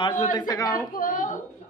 आज तक आओ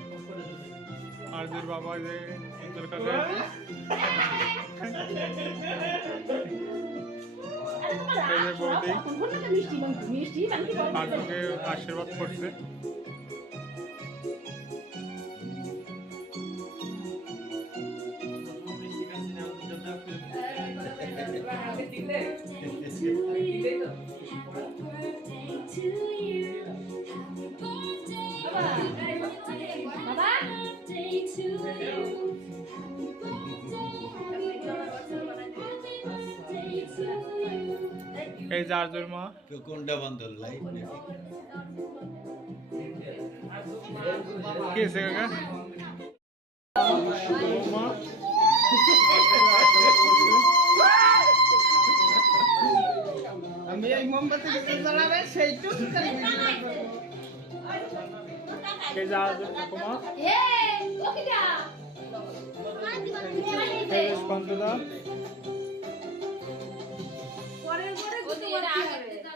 আরজুর বাবা যে অঞ্চল কাকা এই যে বৌদি। আরজুকে আশীর্বাদ এই যে আরজুর মা কোনটা বন্ধ নাকি? কি হয়েছে কাকা? আমি এই মোমবাতি জ্বালাবে সেইটুকু এই যে আরজুর ঠাকুমা এ ওকে দা এই স্কন্দদা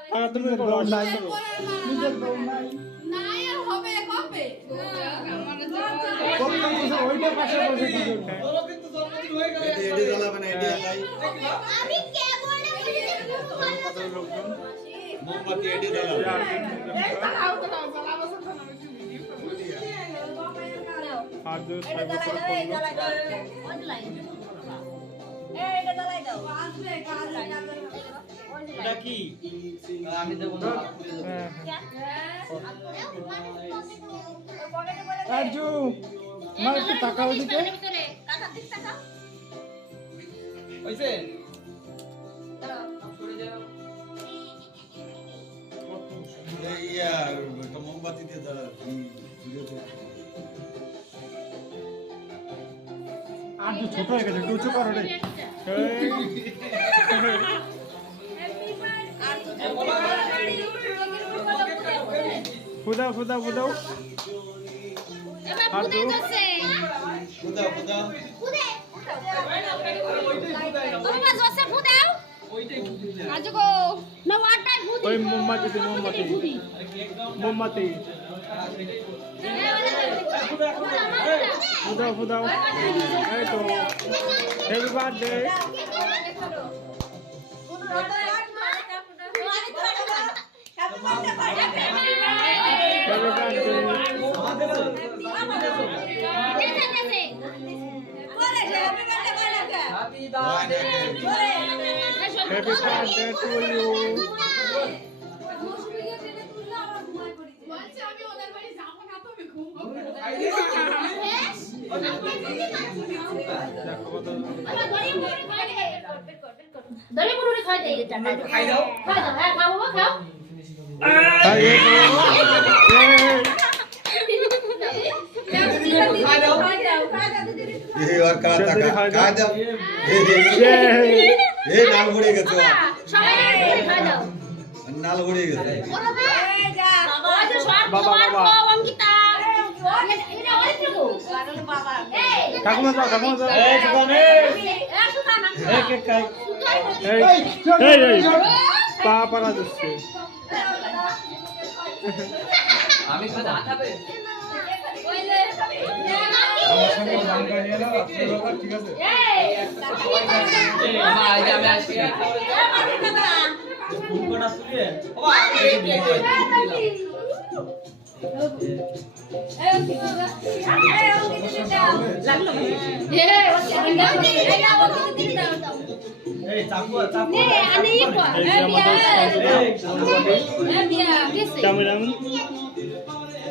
কাকা তুমি তো লস নাই নিজের বউ নাই ওইটা পাশে বসে কি করবে? এডি এডি জ্বালাবে না এডি লাই আমি কে বলে লোকজন মোমবাতি এডি এই যে জ্বালাবে আরজুন আরজুর সাহেব করে করল হ্যাঁ আরজু মা একটু তাকাও দিকে হইছে? এই ইয়া একটা মোমবাতি দিয়ে জ্বালা ভিডিওতে ছোট হয়ে গেছে একটু উঁচু করো রে। ফুদাও ফুদাও ফুদাও। আরজু খুদা খুদা ওই মোমবাতি দি মোমবাতি। মোমবাতি। ফুদাও ফুদাও। এই তো। হ্যাপি বার্থডে টু ইউ দেখো কত দরে মুড়ি খাই দেই এটা খাই দাও খাই দাও হ্যাঁ খাব খাও এই এই আর সেদিন টাকা গেছে বাবা, বাবা। ঠাকুমা যাও ঠাকুমা এই যে আমাদের ক্যামেরাম্যান যা ঘুরে যাও দেখি দেখি আরে হাত থেকে হাত জমা করে যদি ওই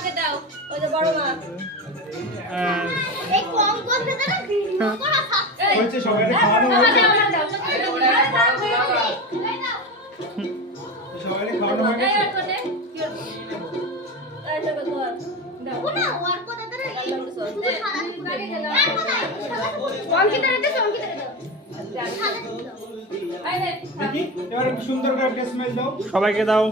মাকে দাও ওই যে বড় মা। এই কম ভিডিও করা সবাইকে খাওয়ানো। সবাইকে খাওয়ানো এই কোনে? কি? এই। দাও। সারা গেল আর অঙ্কিতা অঙ্কিতা সুন্দর করে দাও। সবাইকে দাও।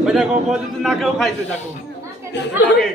ওই দেখো পর্যন্ত নাকেও খাইছে দেখো তো আমি